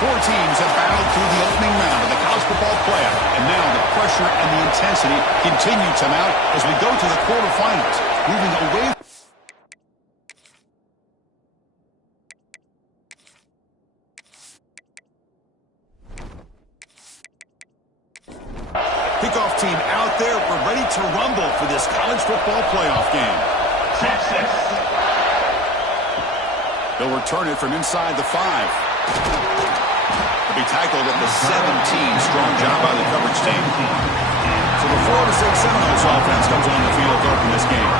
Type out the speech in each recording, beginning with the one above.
Four teams have battled through the opening round of the college football playoff, and now the pressure and the intensity continue to mount as we go to the quarterfinals. Moving away. Kickoff team out there. We're ready to rumble for this college football playoff game. Texas. They'll return it from inside the 5. To be tackled at the 17. Strong job by the coverage team. So the Florida State Seminoles offense comes on the field to open this game.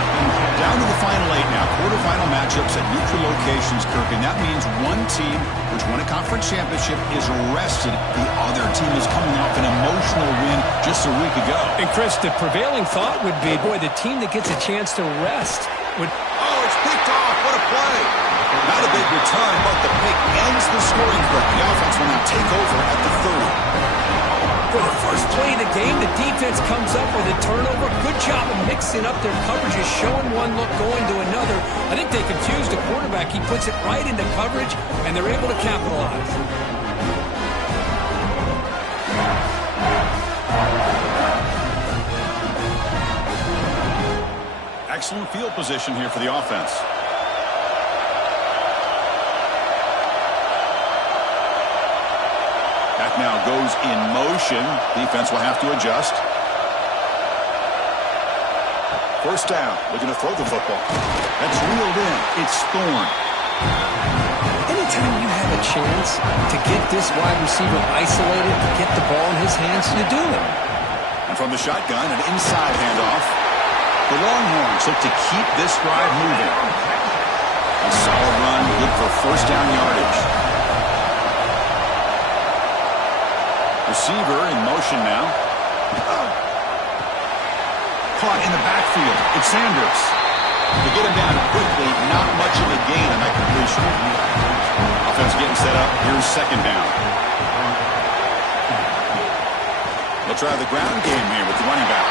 Down to the final 8 now. Quarterfinal matchups at neutral locations, Kirk. And that means one team which won a conference championship is rested. The other team is coming off an emotional win just a week ago. And Chris, the prevailing thought would be, boy, the team that gets a chance to rest would... Oh, it's picked off. What a play. Not a big return, but the pick ends the scoring clip. The offense will now take over at the 30. For the first play of the game, the defense comes up with a turnover. Good job of mixing up their coverages, showing one look, going to another. I think they confused the quarterback. He puts it right into coverage, and they're able to capitalize. Excellent field position here for the offense. Back now goes in motion. Defense will have to adjust. First down. Looking to throw the football. That's reeled in. It's Thorne. Anytime you have a chance to get this wide receiver isolated, to get the ball in his hands, you do it. And from the shotgun, an inside handoff. The Longhorns look to keep this drive moving. A solid run, good for first down yardage. Receiver in motion now. Caught in the backfield. It's Sanders. To get him down quickly, not much of a gain on that completion. Offense getting set up. Here's second down. They'll try the ground game here with the running back.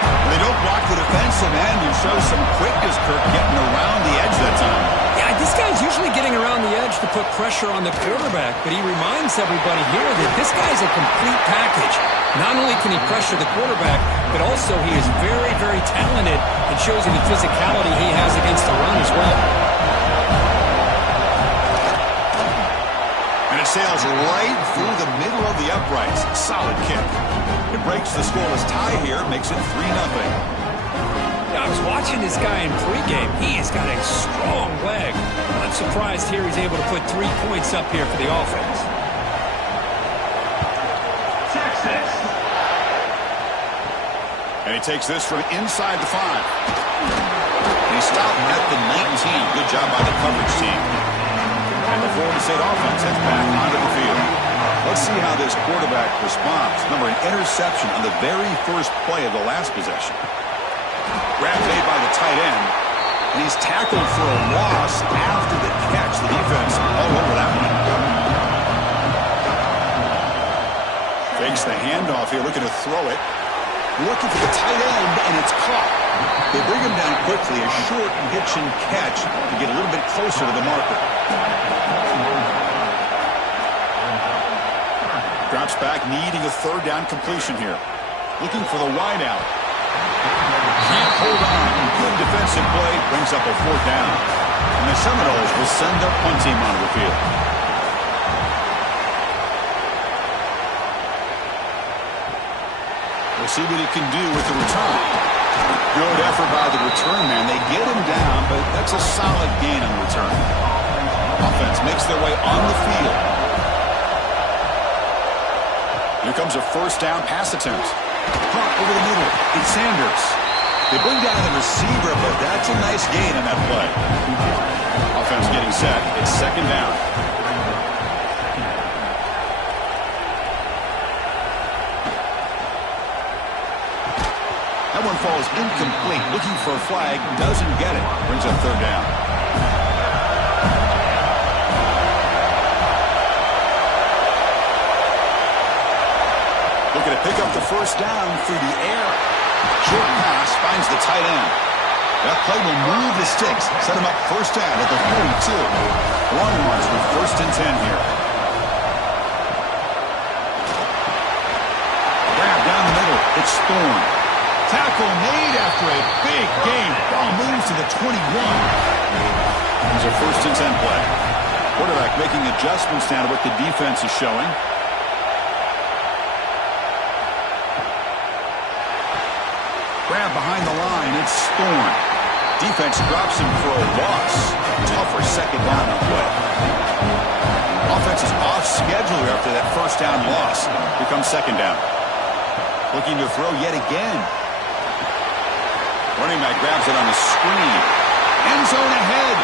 When they don't block the defensive end, you show some quickness, Kirk, getting around the edge that time. Yeah, this guy's usually getting around the edge to put pressure on the quarterback, but he reminds everybody here that this guy's a complete package. Not only can he pressure the quarterback, but also he is very, very talented and shows you the physicality he has against the run as well. And it sails right through the middle of the uprights. Solid kick. It breaks the scoreless tie here, makes it 3-0. I was watching this guy in pregame. He has got a strong leg. I'm surprised here he's able to put 3 points up here for the offense. Texas. And he takes this from inside the 5. And he stopped at the 19. Good job by the coverage team. And the Florida State offense heads back onto the field. Let's see how this quarterback responds. Remember, an interception on the very first play of the last possession. Grab made by the tight end, and he's tackled for a loss after the catch. The defense all over that one. Fakes the handoff here, looking to throw it. Looking for the tight end, and it's caught. They bring him down quickly, a short hitch and catch to get a little bit closer to the marker. Drops back, needing a third down completion here. Looking for the wide out. Can't hold on. Good defensive play. Brings up a 4th down. And the Seminoles will send their punt team onto the field. We'll see what he can do with the return. Good effort by the return man. They get him down, but that's a solid gain on the return. Offense makes their way on the field. Here comes a first down pass attempt. Caught over the middle. It's Sanders. They bring down the receiver, but that's a nice gain on that play. Offense getting set. It's second down. That one falls incomplete. Looking for a flag. Doesn't get it. Brings up third down. Looking to pick up the first down through the air. Short pass finds the tight end. That play will move the sticks. Set him up first down at the 42. Longhorns with 1st and 10 here. It's Thorne. Tackle made after a big gain. Ball moves to the 21. It's a 1st and 10 play. Quarterback making adjustments down to what the defense is showing. Grab behind the line. It's Thorne. Defense drops him for a loss. Tougher 2nd down on the way. Offense is off schedule after that 1st down loss. Here comes 2nd down. Looking to throw yet again. Running back grabs it on the screen. End zone ahead.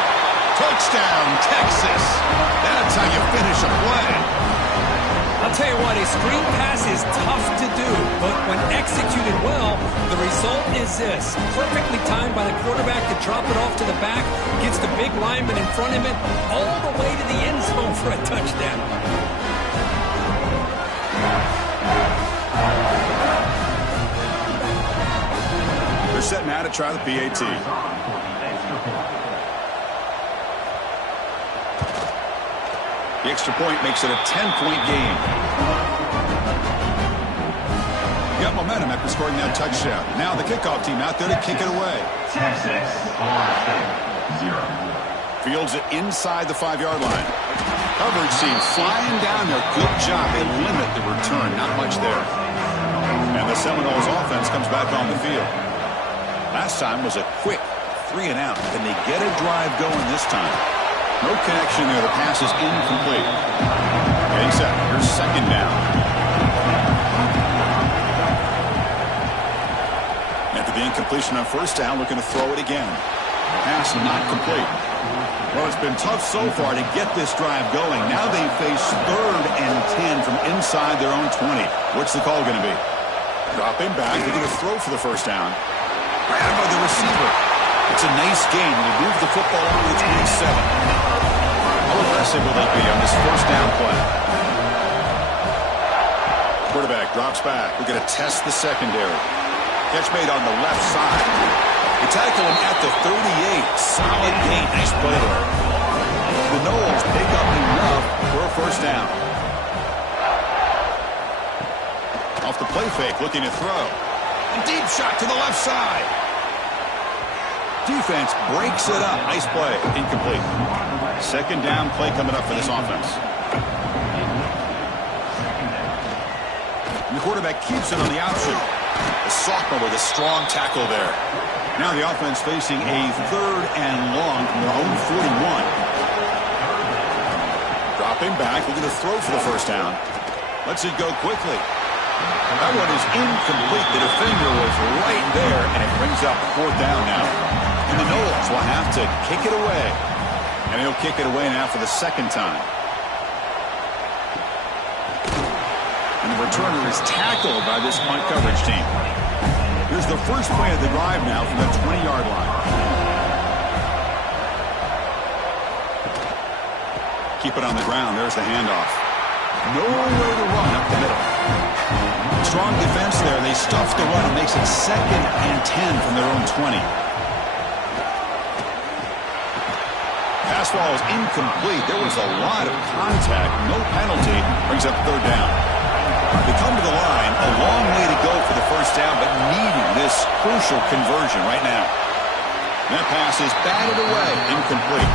Touchdown, Texas. That's how you finish a play. I'll tell you what, a screen pass is tough to do, but when executed well, the result is this. Perfectly timed by the quarterback to drop it off to the back, gets the big lineman in front of him, all the way to the end zone for a touchdown. They're set now to try the PAT. The extra point makes it a 10-point game. Got momentum after scoring that touchdown. Now the kickoff team out there to kick it away. Texas on 0. Fields it inside the 5-yard line. Coverage team flying down there. Good job. They limit the return. Not much there. And the Seminoles offense comes back on the field. Last time was a quick 3 and out. Can they get a drive going this time? No connection there. The pass is incomplete. Getting set. Here's 2nd down. After the incompletion on 1st down, looking to throw it again. Pass not complete. Well, it's been tough so far to get this drive going. Now they face 3rd and 10 from inside their own 20. What's the call going to be? Dropping back. They're going to throw for the 1st down. Grabbed by the receiver. It's a nice gain. They move the football over the 27. How aggressive will they be on this 1st down play? Quarterback drops back. We're going to test the secondary. Catch made on the left side. They tackle him at the 38. Solid gain. Nice play there. The Noles pick up enough for a 1st down. Off the play fake, looking to throw. A deep shot to the left side. Defense breaks it up. Nice play. Incomplete. 2nd down play coming up for this offense. And the quarterback keeps it on the option. The sophomore with a strong tackle there. Now the offense facing a 3rd and long from their own 41. Dropping back. Looking to throw for the 1st down. Lets it go quickly. That one is incomplete. The defender was right there, and it brings up 4th down now. And the Noles will have to kick it away. And he'll kick it away now for the 2nd time. And the returner is tackled by this punt coverage team. Here's the first play of the drive now from the 20-yard line. Keep it on the ground. There's the handoff. Nowhere to run up the middle. Strong defense there. They stuff the run. It makes it 2nd and 10 from their own 20. Pass ball is incomplete. There was a lot of contact. No penalty. Brings up 3rd down. They come to the line. A long way to go for the 1st down, but needing this crucial conversion right now. That pass is batted away. Incomplete.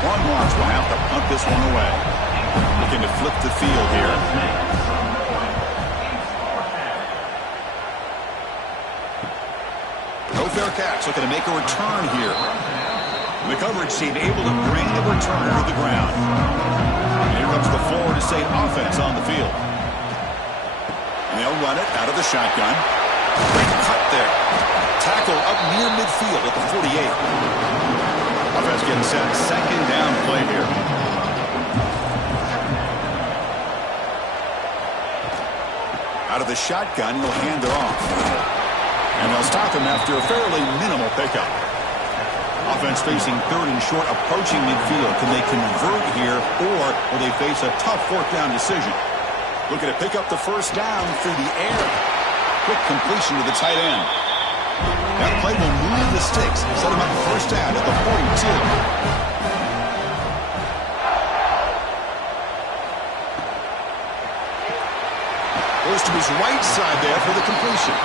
Ron Lawrence will have to punt this one away. Looking to flip the field here. No fair catch. Looking to make a return here. The coverage team able to bring the returner to the ground. And here comes the Florida State offense on the field. And they'll run it out of the shotgun. Great cut there. Tackle up near midfield at the 48. Offense getting set. 2nd down play here. Out of the shotgun, he'll hand it off. And they'll stop him after a fairly minimal pickup. Offense facing 3rd and short, approaching midfield. Can they convert here, or will they face a tough 4th down decision? Looking to pick up the 1st down through the air. Quick completion to the tight end. That play will move the sticks. Set him up for 1st down at the 42. Goes to be his right side there for the completion.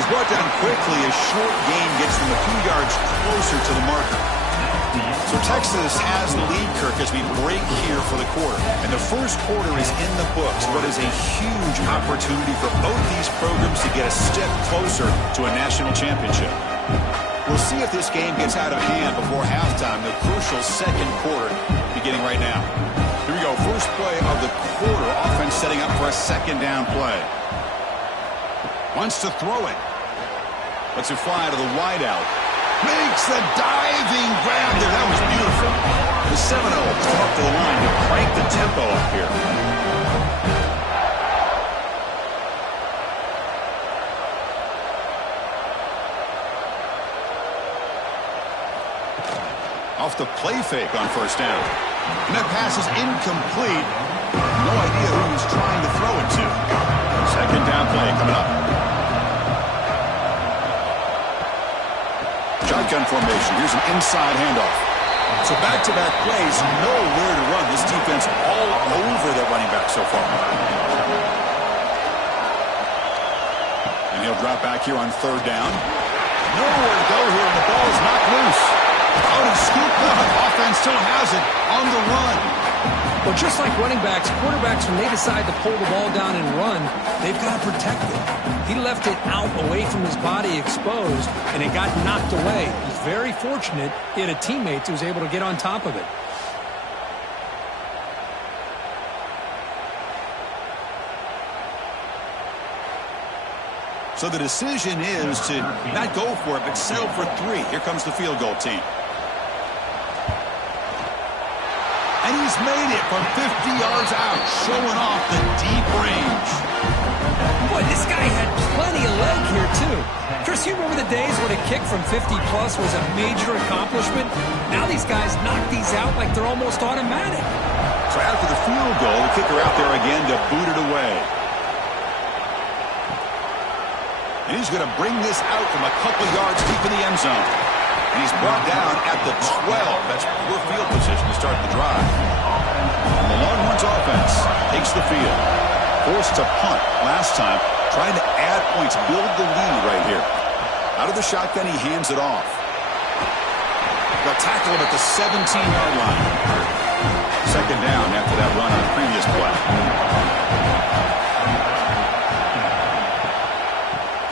He's brought down quickly. A short gain gets them a few yards closer to the marker. So Texas has the lead, Kirk, as we break here for the quarter. And the first quarter is in the books. What is a huge opportunity for both these programs to get a step closer to a national championship. We'll see if this game gets out of hand before halftime. The crucial second quarter beginning right now. Here we go. First play of the quarter. Offense setting up for a second down play. Wants to throw it. Lets it fly to the wideout. Makes the diving grab there. That was beautiful. The Seminoles come up to the line to crank the tempo up here. Off the play fake on first down. And that pass is incomplete. No idea who he's trying to throw it to. Second down play coming up. Shotgun formation. Here's an inside handoff. So back-to-back plays, nowhere to run. This defense all over the running back so far. And he'll drop back here on third down. Nowhere to go here, and the ball is knocked loose. Oh, he scooped up. Offense still has it on the run. Well, just like running backs, quarterbacks, when they decide to pull the ball down and run, they've got to protect it. He left it out away from his body exposed, and it got knocked away. He's very fortunate he had a teammate who was able to get on top of it. So the decision is to not go for it, but settle for 3. Here comes the field goal team. And he's made it from 50 yards out, showing off the deep range. Boy, this guy had plenty of leg here, too. Chris, you remember the days when a kick from 50-plus was a major accomplishment? Now these guys knock these out like they're almost automatic. So after the field goal, the kicker out there again to boot it away. And he's going to bring this out from a couple yards deep in the end zone. And he's brought down at the 12. That's poor field position to start the drive. And the Longhorns offense takes the field. Forced to punt last time. Trying to add points, build the lead right here. Out of the shotgun, he hands it off. They'll tackle him at the 17-yard line. Second down after that run on the previous play.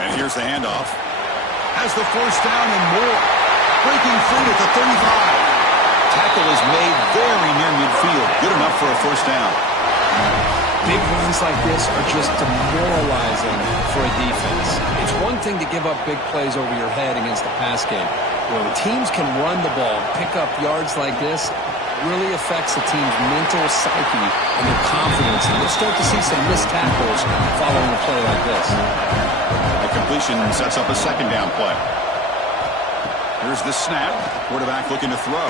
And here's the handoff. Has the first down and more. Breaking free at the 35. Tackle is made very near midfield. Good enough for a first down. Big runs like this are just demoralizing for a defense. It's one thing to give up big plays over your head against the pass game. When teams can run the ball, pick up yards like this, really affects the team's mental psyche and their confidence. And we'll start to see some missed tackles following a play like this. The completion sets up a second down play. Here's the snap. Quarterback looking to throw.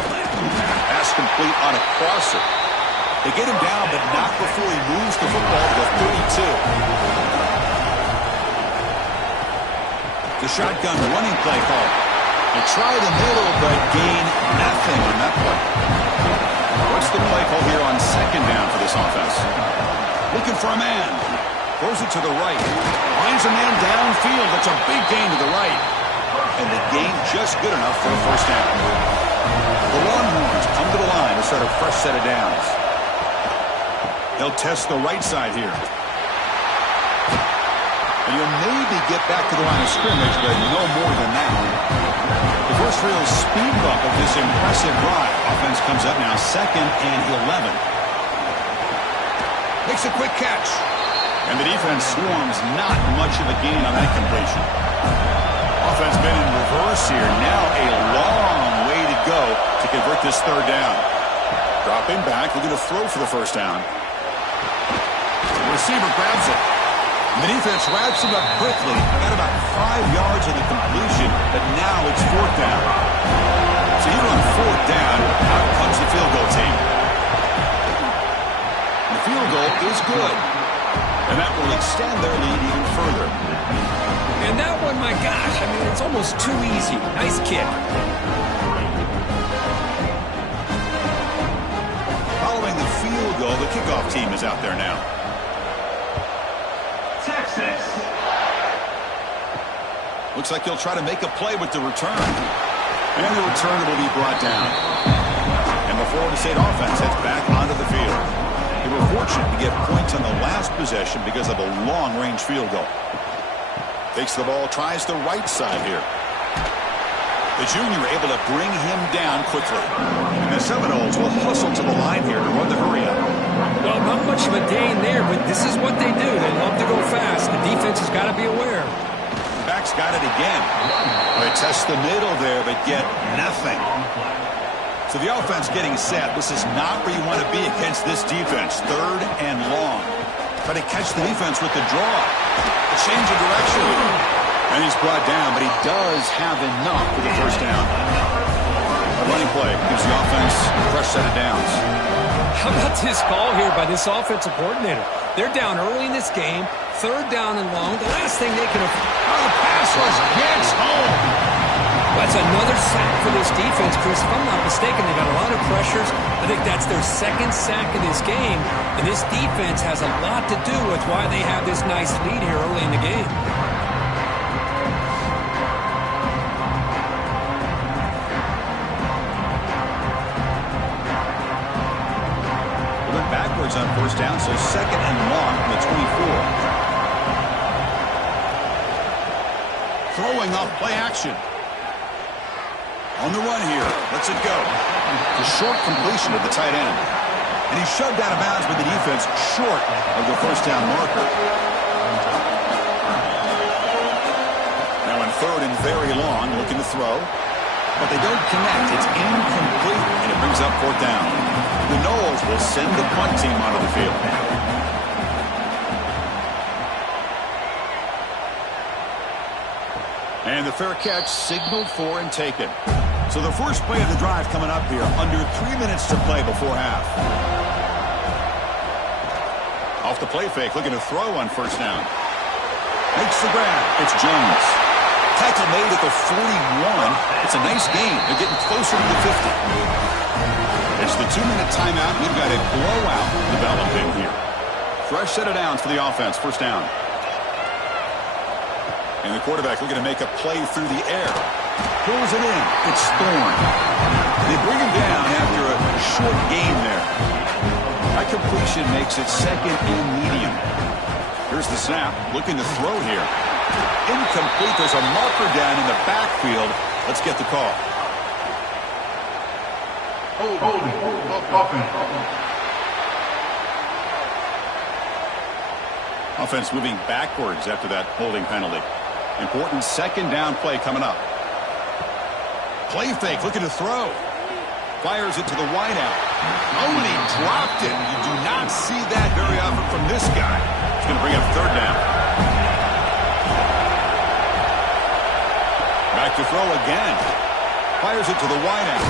Pass complete on a crosser. They get him down, but not before he moves the football to the 32. The shotgun running play call. They try the middle, but gain nothing on that play. What's the play call here on second down for this offense? Looking for a man. Throws it to the right. Finds a man downfield. That's a big gain to the right. And the gain just good enough for a first down. The Longhorns come to the line to start a fresh set of downs. They'll test the right side here. And you'll maybe get back to the line of scrimmage, but no more than that. The first real speed bump of this impressive drive. Offense comes up now 2nd and 11. Makes a quick catch. And the defense swarms not much of a gain on that completion. Offense been in reverse here. Now a long way to go to convert this third down. Dropping back, looking to throw for the first down. The receiver grabs it. And the defense wraps him up quickly. Got about 5 yards of the completion, but now it's fourth down. So here on fourth down, out comes the field goal team. And the field goal is good. And that will extend their lead even further. And that one, my gosh, I mean, it's almost too easy. Nice kick. Following the field goal, the kickoff team is out there now. Texas 6. Looks like he'll try to make a play with the return. And the return will be brought down. And the Florida State offense heads back onto the field. They were fortunate to get points on the last possession because of a long-range field goal. Takes the ball, tries the right side here. The junior able to bring him down quickly. And the Seminoles will hustle to the line here to run the hurry up. Well, not much of a gain there, but this is what they do. They love to go fast. The defense has got to be aware. Back's got it again. They test the middle there, but get nothing. So the offense getting set. This is not where you want to be against this defense. 3rd and long. Try to catch the defense with the draw. A change of direction. And he's brought down, but he does have enough for the first down. A running play gives the offense a fresh set of downs. How about this call here by this offensive coordinator? They're down early in this game. 3rd down and long. The last thing they can afford. Oh, the pass rush gets home. That's another sack for this defense, Chris. If I'm not mistaken, they got a lot of pressures. I think that's their 2nd sack of this game. And this defense has a lot to do with why they have this nice lead here early in the game. Backwards on first down, so 2nd and long from the 24. Throwing off play action. On the run here. Lets it go. A short completion to the tight end. And he's shoved out of bounds with the defense short of the first down marker. Now in 3rd and very long, looking to throw. But they don't connect. It's incomplete, and it brings up 4th down. The Noles will send the punt team onto the field. And the fair catch signaled for and taken. So the first play of the drive coming up here. Under 3 minutes to play before half. Off the play fake, looking to throw on first down. Makes the grab. It's Jones. Tackle made at the 41. It's a nice gain. They're getting closer to the 50. It's the 2-minute timeout. We've got a blowout developing here. Fresh set of downs for the offense. First down. And the quarterback looking to make a play through the air. Pulls it in. It's Thorne. They bring him down after a short gain there. That completion makes it 2nd and medium. Here's the snap. Looking to throw here. Incomplete. There's a marker down in the backfield. Let's get the call. Offense moving backwards after that holding penalty. Important 2nd down play coming up. Play fake, looking to throw. Fires it to the wideout. Oh, and he dropped it. You do not see that very often from this guy. It's going to bring up 3rd down. Back to throw again. Fires it to the wideout.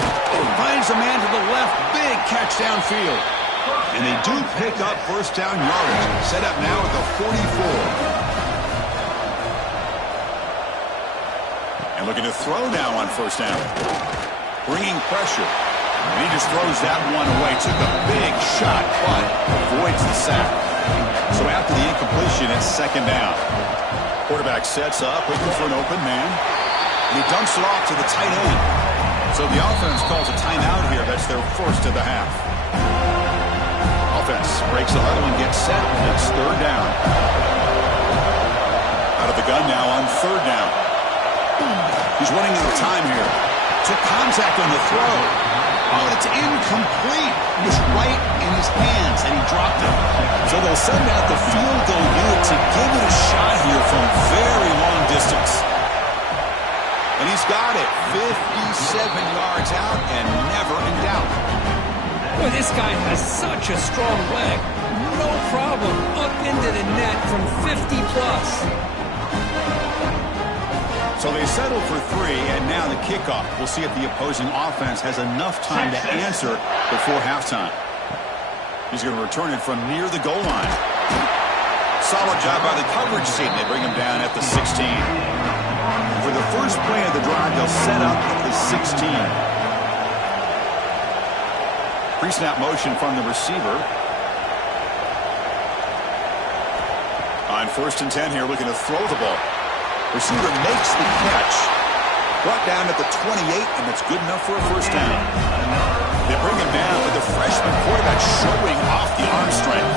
Finds a man to the left. Big catch downfield. And they do pick up first down yardage. Set up now at the 44. And looking to throw now on first down. Bringing pressure. And he just throws that one away. Took a big shot, but avoids the sack. So after the incompletion, it's 2nd down. Quarterback sets up, looking for an open man. And he dumps it off to the tight end. So the offense calls a timeout here. That's their first of the half. Offense breaks the huddle and gets set. It's 3rd down. Out of the gun now on 3rd down. He's running out of time here. Took contact on the throw. Oh, it's incomplete. It was right in his hands, and he dropped it. So they'll send out the field goal unit to give it a shot here from very long distance. And he's got it 57 yards out and never in doubt. Boy, this guy has such a strong leg. No problem. Up into the net from 50 plus. So they settle for 3, and now the kickoff. We'll see if the opposing offense has enough time to answer before halftime. He's going to return it from near the goal line. Solid job by the coverage team. They bring him down at the 16. For the first play of the drive, they'll set up at the 16. Pre-snap motion from the receiver. On 1st and 10 here, looking to throw the ball. Receiver makes the catch. Brought down at the 28, and that's good enough for a 1st down. They bring him down with the freshman quarterback showing off the arm strength.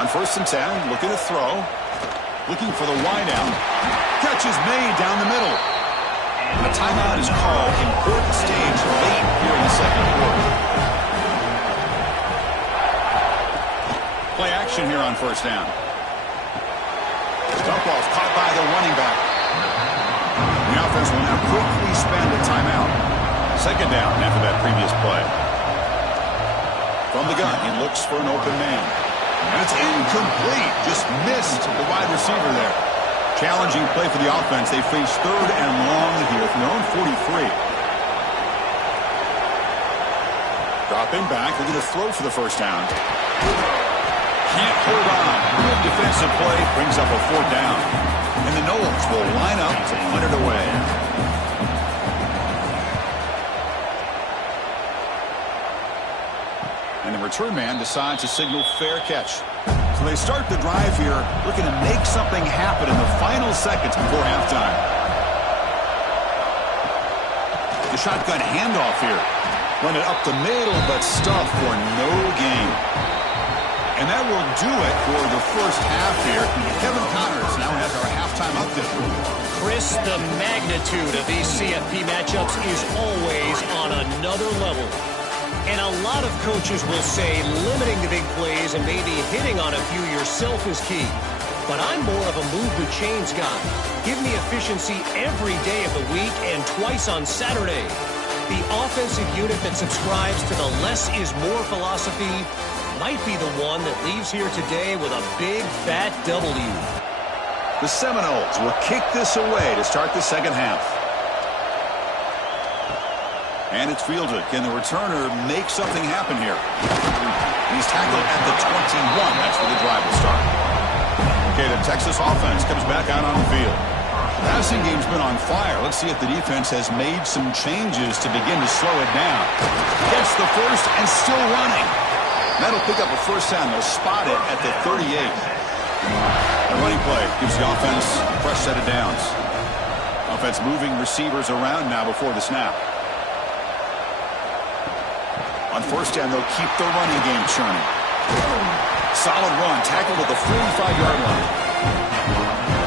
On 1st and 10, looking to throw. Looking for the wideout. Catch is made down the middle. A timeout is called. Important stage late here in the 2nd quarter. Play action here on 1st down. Dump off caught by the running back. The offense will now quickly spend a timeout. 2nd down after that previous play. From the gun, he looks for an open man. And it's incomplete. Just missed the wide receiver there. Challenging play for the offense. They face 3rd and long here from their own 43. Dropping back. They're going to throw for the 1st down. Can't hold on. Good defensive play. Brings up a 4th down. And the Noles will line up to punt it away. And the return man decides to signal fair catch. So they start the drive here, looking to make something happen in the final seconds before halftime. The shotgun handoff here. Run it up the middle, but stuffed for no gain. And that will do it for the 1st half here. Kevin Connors now has our halftime update. Chris, the magnitude of these CFP matchups is always on another level. And a lot of coaches will say limiting the big plays and maybe hitting on a few yourself is key. But I'm more of a move the chains guy. Give me efficiency every day of the week and twice on Saturday. The offensive unit that subscribes to the less is more philosophy might be the one that leaves here today with a big, fat W. The Seminoles will kick this away to start the 2nd half. And it's fielded. Can the returner make something happen here? He's tackled at the 21. That's where the drive will start. Okay, the Texas offense comes back out on the field. The passing game's been on fire. Let's see if the defense has made some changes to begin to slow it down. Gets the 1st and still running. That'll pick up a 1st down. They'll spot it at the 38. The running play gives the offense a fresh set of downs. Offense moving receivers around now before the snap. On 1st down, they'll keep the running game churning. Solid run, tackled at the 45-yard line.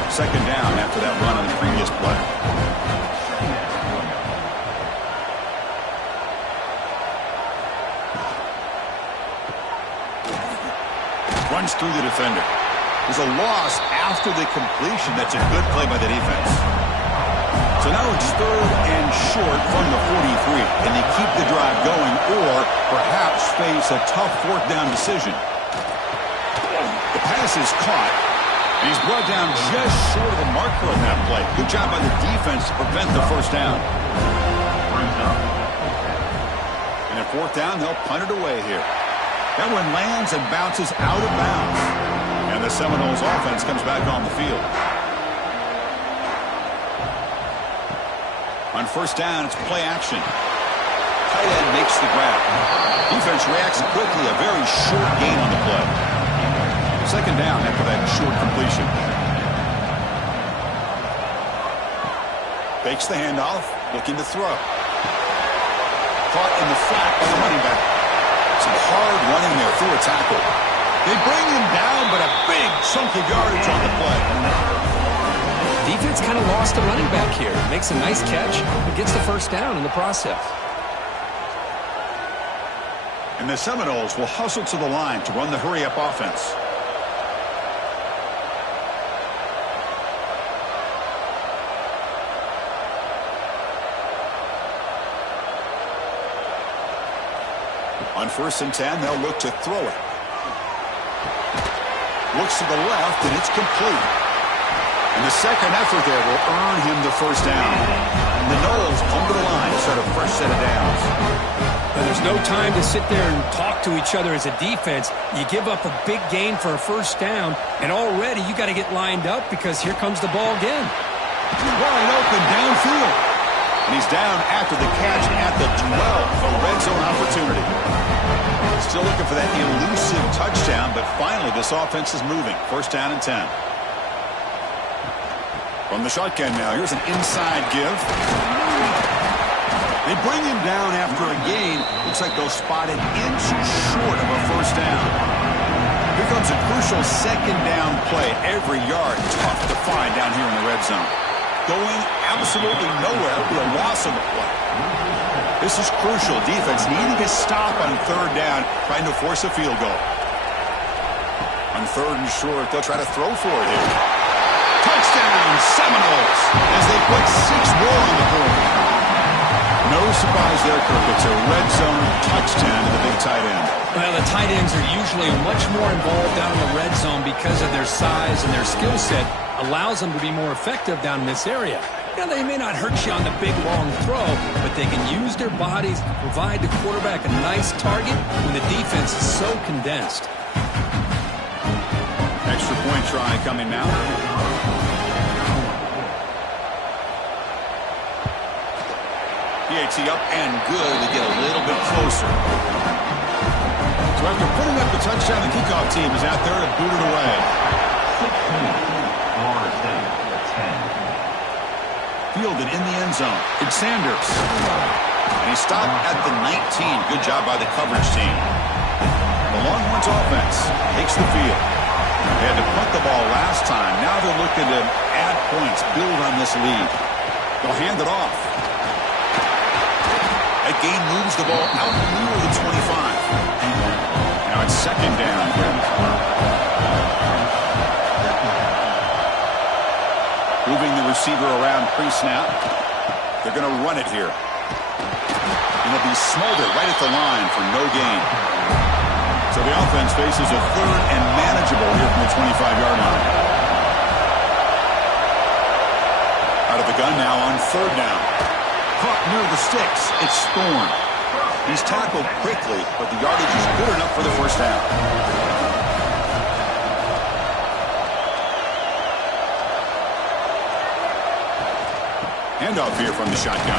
2nd down after that run on the previous play. Runs through the defender. There's a loss after the completion. That's a good play by the defense. So now it's 3rd and short from the 43. Can they keep the drive going or perhaps face a tough 4th down decision? The pass is caught. And he's brought down just short of the marker on that play. Good job by the defense to prevent the 1st down. And at 4th down, they'll punt it away here. That one lands and bounces out of bounds. And the Seminoles offense comes back on the field. On 1st down, it's play action. Tight end makes the grab. Defense reacts quickly. A very short gain on the play. 2nd down after that short completion. Fakes the handoff. Looking to throw. Caught in the flat by the running back. Some hard running there through a tackle. They bring him down, but a big chunk of yardage on the play. Defense kind of lost the running back here. Makes a nice catch and gets the 1st down in the process. And the Seminoles will hustle to the line to run the hurry-up offense. On 1st and 10, they'll look to throw it. Looks to the left, and it's complete. And the 2nd effort there will earn him the 1st down. And the Noles come to the line to start a fresh set of downs. And there's no time to sit there and talk to each other as a defense. You give up a big gain for a 1st down, and already you got to get lined up because here comes the ball again. Wide open downfield. And he's down after the catch at the 12. A red zone opportunity. Still looking for that elusive touchdown, but finally this offense is moving. First down and 10. From the shotgun now, here's an inside give. They bring him down after a gain. Looks like they'll spot an inch short of a first down. Here comes a crucial second down play. Every yard tough to find down here in the red zone. Going absolutely nowhere with a loss on the play. This is crucial. Defense needing a stop on third down, trying to force a field goal. On third and short, they'll try to throw for it here. Touchdown, Seminoles, as they put 6 more on the board. No surprise there, Kirk. It's a red zone touchdown to the big tight end. Well, the tight ends are usually much more involved down in the red zone because of their size and their skill set. Allows them to be more effective down in this area. Now, they may not hurt you on the big, long throw, but they can use their bodies to provide the quarterback a nice target when the defense is so condensed. Extra point try coming now. PAT up and good to get a little bit closer. So after putting up the touchdown, the kickoff team is out there to boot it away. 16, Florida State, 10. Fielded in the end zone. It's Sanders. And he stopped at the 19. Good job by the coverage team. The Longhorns offense takes the field. They had to punt the ball last time. Now they're looking to add points, build on this lead. They'll hand it off. That gain moves the ball out near the 25. Now it's second down here. Moving the receiver around pre-snap. They're going to run it here. And it'll be Smolder right at the line for no gain. So the offense faces a third and manageable here from the 25-yard line. Out of the gun now on third down. Caught near the sticks. It's Thorne. He's tackled quickly, but the yardage is good enough for the first down. Handoff here from the shotgun.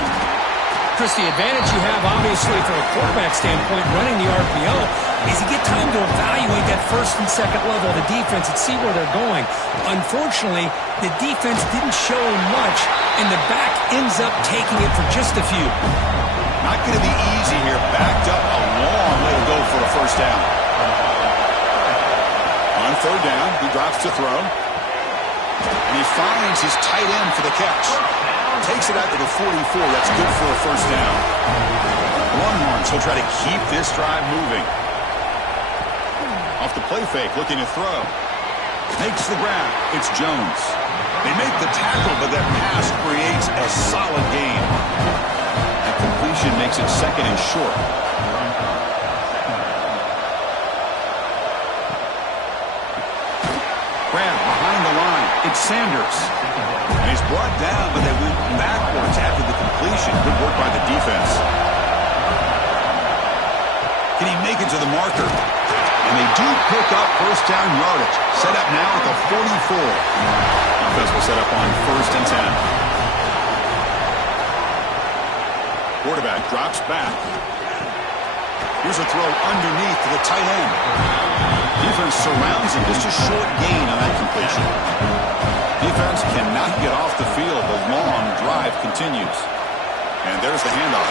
Chris, the advantage you have, obviously, from a quarterback standpoint, running the RPO, is you get time to evaluate that first and second level of the defense and see where they're going. Unfortunately, the defense didn't show much, and the back ends up taking it for just a few. Not going to be easy here. Backed up a long way to go for a first down. On third down, he drops to throw. And he finds his tight end for the catch. Takes it out to the 44. That's good for a first down. Longhorns will try to keep this drive moving. Off the play fake, looking to throw. Makes the grab. It's Jones. They make the tackle, but that pass creates a solid gain. That completion makes it second and short. Grab behind the line. It's Sanders. And he's brought down, but they went backwards after the completion. Good work by the defense. Can he make it to the marker? And they do pick up first down yardage. Set up now at the 44. Offense will set up on first and 10. Quarterback drops back. Here's a throw underneath to the tight end. Defense surrounds him. Just a short gain on that completion. Defense cannot get off the field. The long drive continues. And there's the handoff.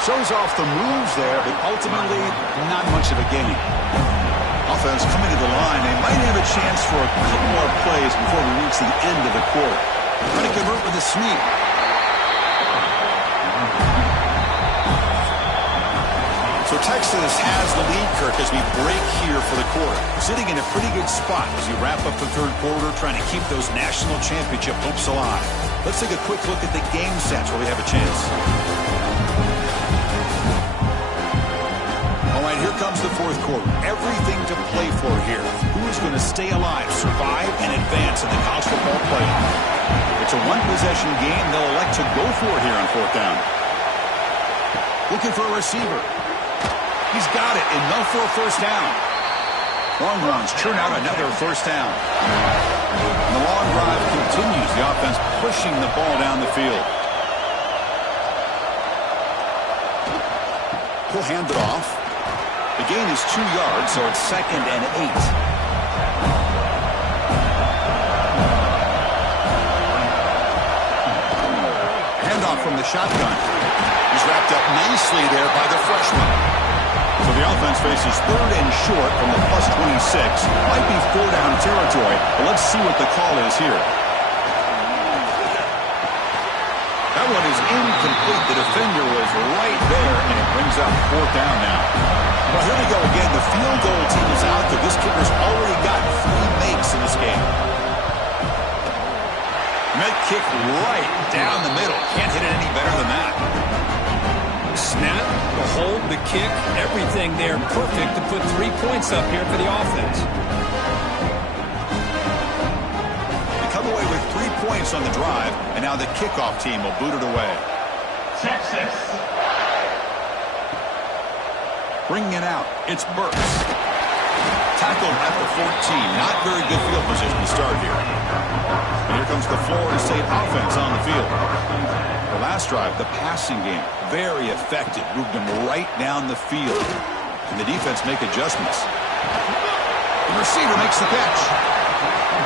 Shows off the moves there, but ultimately not much of a gain. Offense coming to the line. They might have a chance for a couple more plays before we reach the end of the quarter. Trying to convert with a sneak. So Texas has the lead, Kirk, as we break here for the quarter. Sitting in a pretty good spot as we wrap up the third quarter, trying to keep those national championship hopes alive. Let's take a quick look at the game sets where we have a chance. All right, here comes the fourth quarter. Everything to play for here. Who is going to stay alive, survive, and advance in the college football playoff? It's a one-possession game they'll elect to go for here on fourth down. Looking for a receiver. He's got it, enough for a first down. Longhorns churn out another first down. And the long drive continues. The offense pushing the ball down the field. He'll hand it off. The gain is 2 yards, so it's 2nd and 8. Handoff from the shotgun. He's wrapped up nicely there by the freshman. So the offense faces 3rd and short from the plus 26. Might be 4-down territory, but let's see what the call is here. That one is incomplete. The defender was right there, and it brings up 4th down now. Well, here we go again. The field goal team is out there. This kicker's already got 3 makes in this game. Net kick right down the middle. Can't hit it any better than that. Snap, the hold, the kick, everything there perfect to put 3 points up here for the offense. They come away with 3 points on the drive, and now the kickoff team will boot it away. Texas. Bringing it out, it's Burks. Tackled at the 14. Not very good field position to start here. And here comes the Florida State offense on the field. The last drive, the passing game, very effective. Moved them right down the field. And the defense make adjustments. The receiver makes the catch.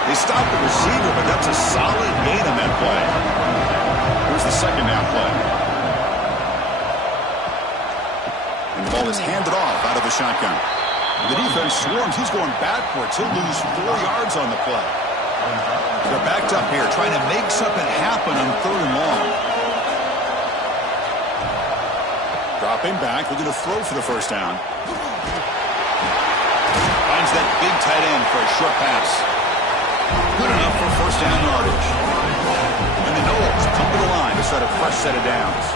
They stop the receiver, but that's a solid gain on that play. Here's the 2nd down play. And the ball is handed off out of the shotgun. The defense swarms. He's going backwards. He'll lose 4 yards on the play. They're backed up here, trying to make something happen on 3rd and long. Dropping back, looking to throw for the 1st down. Finds that big tight end for a short pass. Good enough for 1st down yardage. And the Noles come to the line to start a fresh set of downs.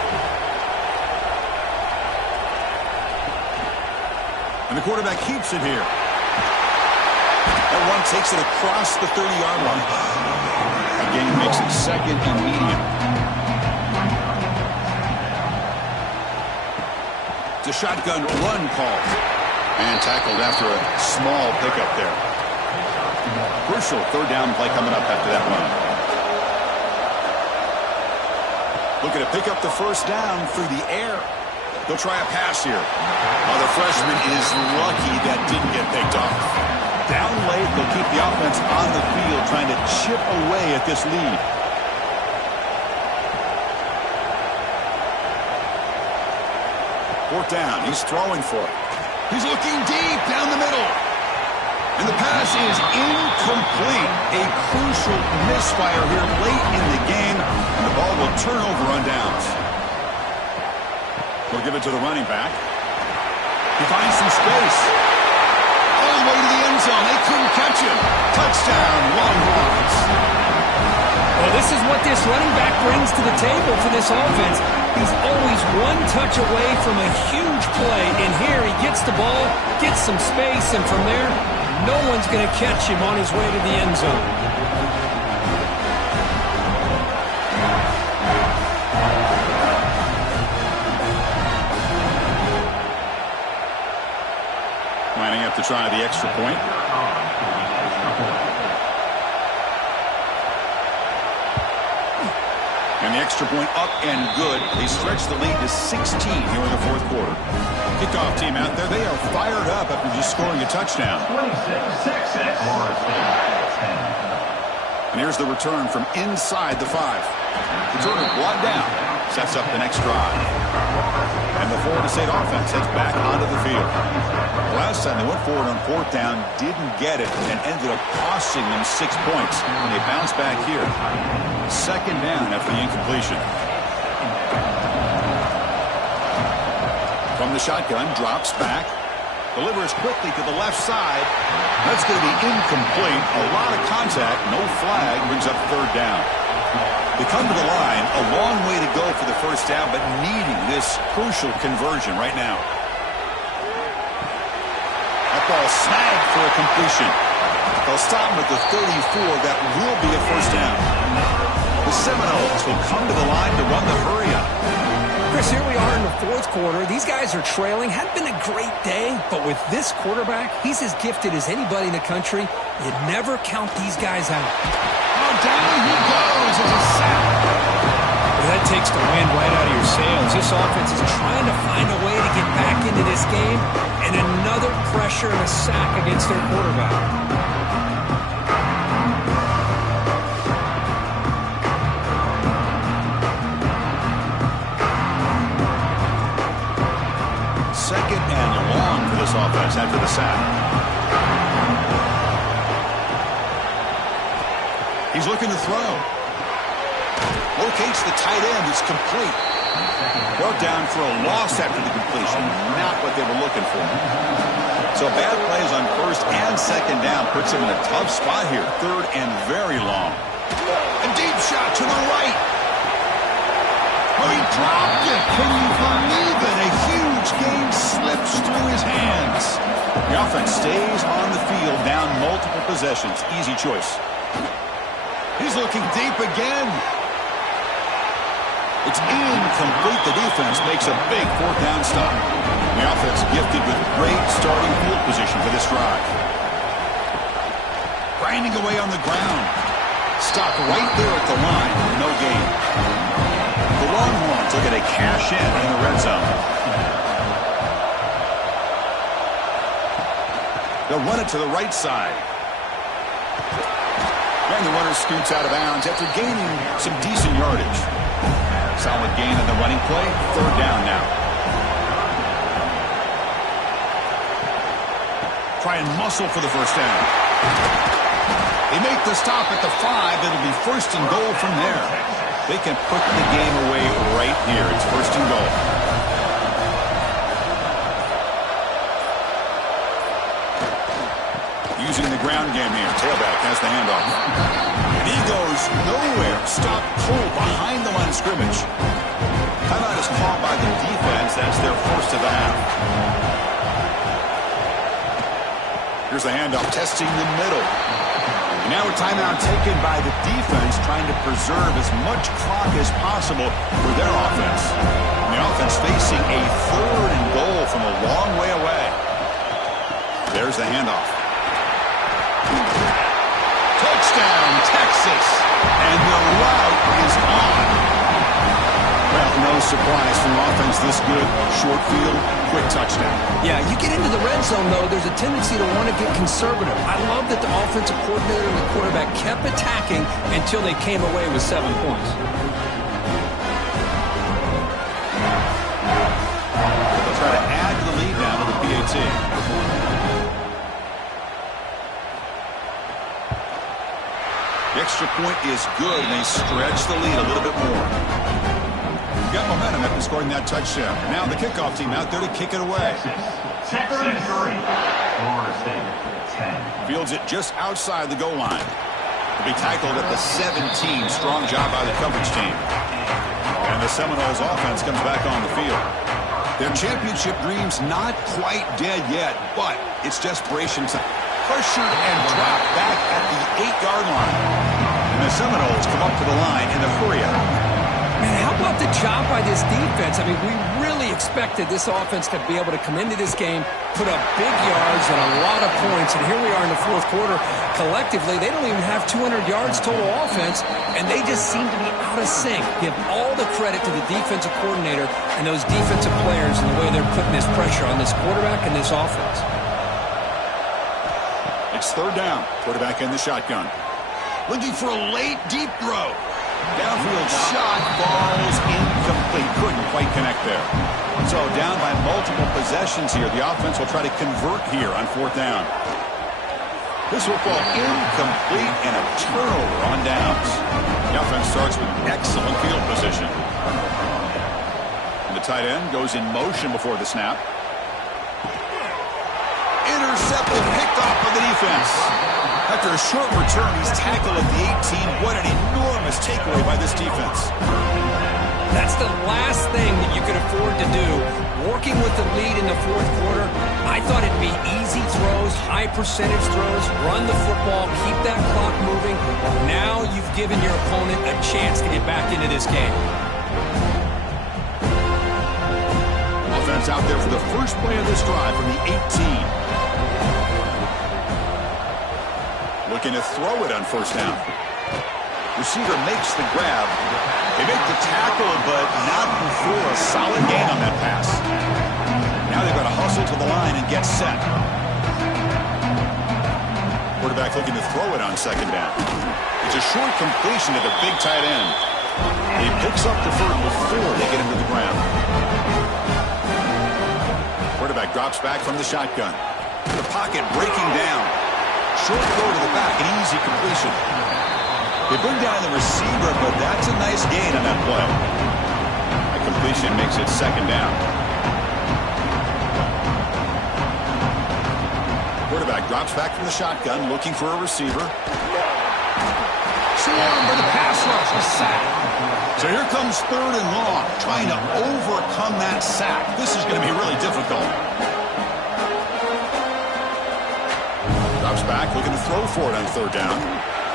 And the quarterback keeps it here. That one takes it across the 30-yard line. Again, makes it 2nd and medium. It's a shotgun run call. And tackled after a small pickup there. Crucial 3rd down play coming up after that run. Looking to pick up the 1st down through the air. They'll try a pass here. Oh, the freshman is lucky that didn't get picked off. Down late, they'll keep the offense on the field trying to chip away at this lead. 4th down. He's throwing for it. He's looking deep down the middle. And the pass is incomplete. A crucial misfire here late in the game. And the ball will turn over on downs. We'll give it to the running back. He finds some space. All the way to the end zone. They couldn't catch him. Touchdown, Longhorns. Well, this is what this running back brings to the table for this offense. He's always one touch away from a huge play. And here he gets the ball, gets some space, and from there, no one's going to catch him on his way to the end zone. Lining up to try the extra point. And the extra point up and good. They stretch the lead to 16 here in the 4th quarter. Kickoff team out there. They are fired up after just scoring a touchdown. 26. And here's the return from inside the 5. Returner brought down. Sets up the next drive. And the Florida State offense heads back onto the field. Last time they went forward on 4th down, didn't get it, and ended up costing them 6 points. And they bounce back here. 2nd down after the incompletion. From the shotgun, drops back. Delivers quickly to the left side. That's going to be incomplete. A lot of contact, no flag, brings up 3rd down. They come to the line, a long way to go for the 1st down, but needing this crucial conversion right now. That ball snagged for a completion. They'll stop him at the 34. That will be a 1st down. The Seminoles will come to the line to run the hurry-up. Chris, here we are in the 4th quarter. These guys are trailing. Had been a great day, but with this quarterback, he's as gifted as anybody in the country. You never count these guys out. Oh, down he goes. It's a sack. Well, that takes the wind right out of your sails. This offense is trying to find a way to get back in into this game, and another pressure and a sack against their quarterback. Second and long for this offense after the sack. He's looking to throw. Locates the tight end. It's complete. Brought down for a loss after the completion. Not what they were looking for. So bad plays on first and second down puts him in a tough spot here. Third and very long. A deep shot to the right. Oh, he dropped it. Can you believe it? A huge game slips through his hands. The offense stays on the field, down multiple possessions. Easy choice. He's looking deep again. It's incomplete. The defense makes a big fourth down stop. The offense gifted with great starting field position for this drive. Grinding away on the ground. Stop right there at the line. No gain. The Longhorns looking to cash in the red zone. They'll run it to the right side. And the runner scoots out of bounds after gaining some decent yardage. Solid gain on the running play. Third down now. Try and muscle for the first down. They make the stop at the 5. It'll be first and goal from there. They can put the game away right here. It's first and goal. Using the ground game here. Tailback has the handoff. And he goes nowhere. Stop cold behind the line of scrimmage. Timeout is called by the defense. That's their first of the half. Here's the handoff. Testing the middle. And now a timeout taken by the defense, trying to preserve as much clock as possible for their offense. And the offense facing a third and goal from a long way away. There's the handoff. Touchdown, Texas. And the route is on. Well, no surprise from offense this good. Short field, quick touchdown. Yeah, you get into the red zone, though, there's a tendency to want to get conservative. I love that the offensive coordinator and the quarterback kept attacking until they came away with 7 points. They'll try to add to the lead now to the PAT. The extra point is good, and they stretch the lead a little bit more. Got momentum after scoring that touchdown. Now the kickoff team out there to kick it away. Texas 3. Florida State 10. Fields it just outside the goal line. To be tackled at the 17. Strong job by the coverage team. And the Seminoles offense comes back on the field. Their championship dreams not quite dead yet, but it's desperation time. Pressured and dropped back at the 8-yard line. And the Seminoles come up to the line in a hurry-up. Man, how about the job by this defense? I mean, we really expected this offense to be able to come into this game, put up big yards and a lot of points, and here we are in the fourth quarter. Collectively, they don't even have 200 yards total offense, and they just seem to be out of sync. Give all the credit to the defensive coordinator and those defensive players and the way they're putting this pressure on this quarterback and this offense. It's third down. Quarterback in the shotgun. Looking for a late, deep throw. Downfield shot falls incomplete. Couldn't quite connect there. So down by multiple possessions here. The offense will try to convert here on fourth down. This will fall incomplete and a turnover on downs. The offense starts with excellent field position. And the tight end goes in motion before the snap. Intercepted, picked off by the defense. After a short return, he's tackled at the 18. What an enormous takeaway by this defense. That's the last thing that you could afford to do. Working with the lead in the fourth quarter, I thought it'd be easy throws, high percentage throws, run the football, keep that clock moving. Now you've given your opponent a chance to get back into this game. Offense out there for the first play of this drive from the 18. Looking to throw it on first down. Receiver makes the grab. They make the tackle, but not before a solid gain on that pass. Now they've got to hustle to the line and get set. Quarterback looking to throw it on second down. It's a short completion to the big tight end. He picks up the first before they get him to the ground. Quarterback drops back from the shotgun. The pocket breaking down. Short throw to the back, an easy completion. They bring down the receiver, but that's a nice gain on that play. That completion makes it second down. Quarterback drops back from the shotgun, looking for a receiver. Swarm for the pass rush, a sack. So here comes third and long, trying to overcome that sack. This is going to be really difficult. Drops back, looking to throw for it on third down.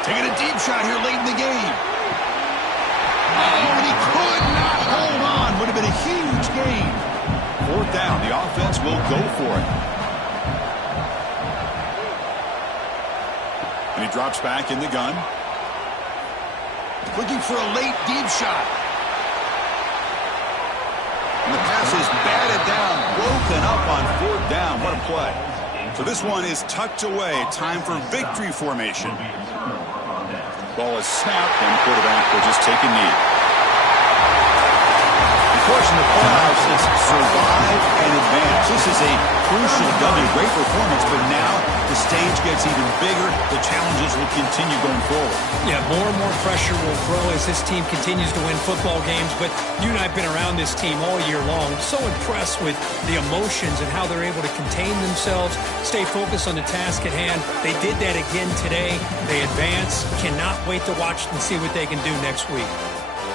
Taking a deep shot here late in the game. Oh, and he could not hold on. Would have been a huge gain. Fourth down, the offense will go for it. And he drops back in the gun. Looking for a late deep shot. And the pass is batted down, broken up on fourth down. What a play. So this one is tucked away. Time for victory formation. Ball is snapped, and quarterback will just take a knee. Of course, in the playoffs, it's survive and advance. This is a crucial W. Great performance, but now the stage gets even bigger. The challenges will continue going forward. Yeah, more and more pressure will grow as this team continues to win football games. But you and I have been around this team all year long. So impressed with the emotions and how they're able to contain themselves, stay focused on the task at hand. They did that again today. They advance. Cannot wait to watch and see what they can do next week.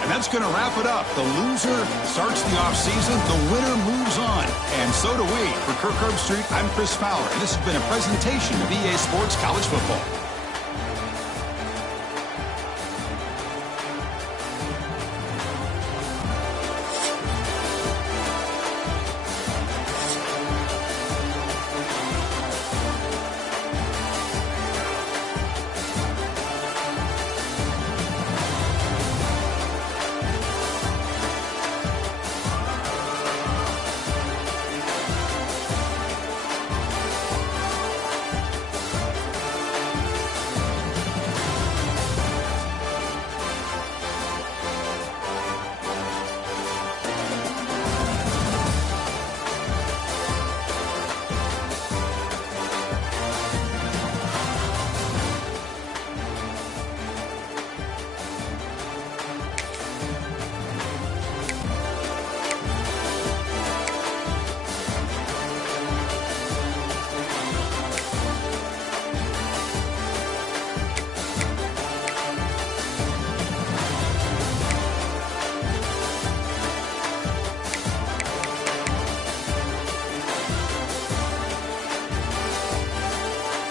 And that's going to wrap it up. The loser starts the offseason. The winner moves on. And so do we. For Kirk Herbstreit, I'm Chris Fowler. And this has been a presentation of EA Sports College Football.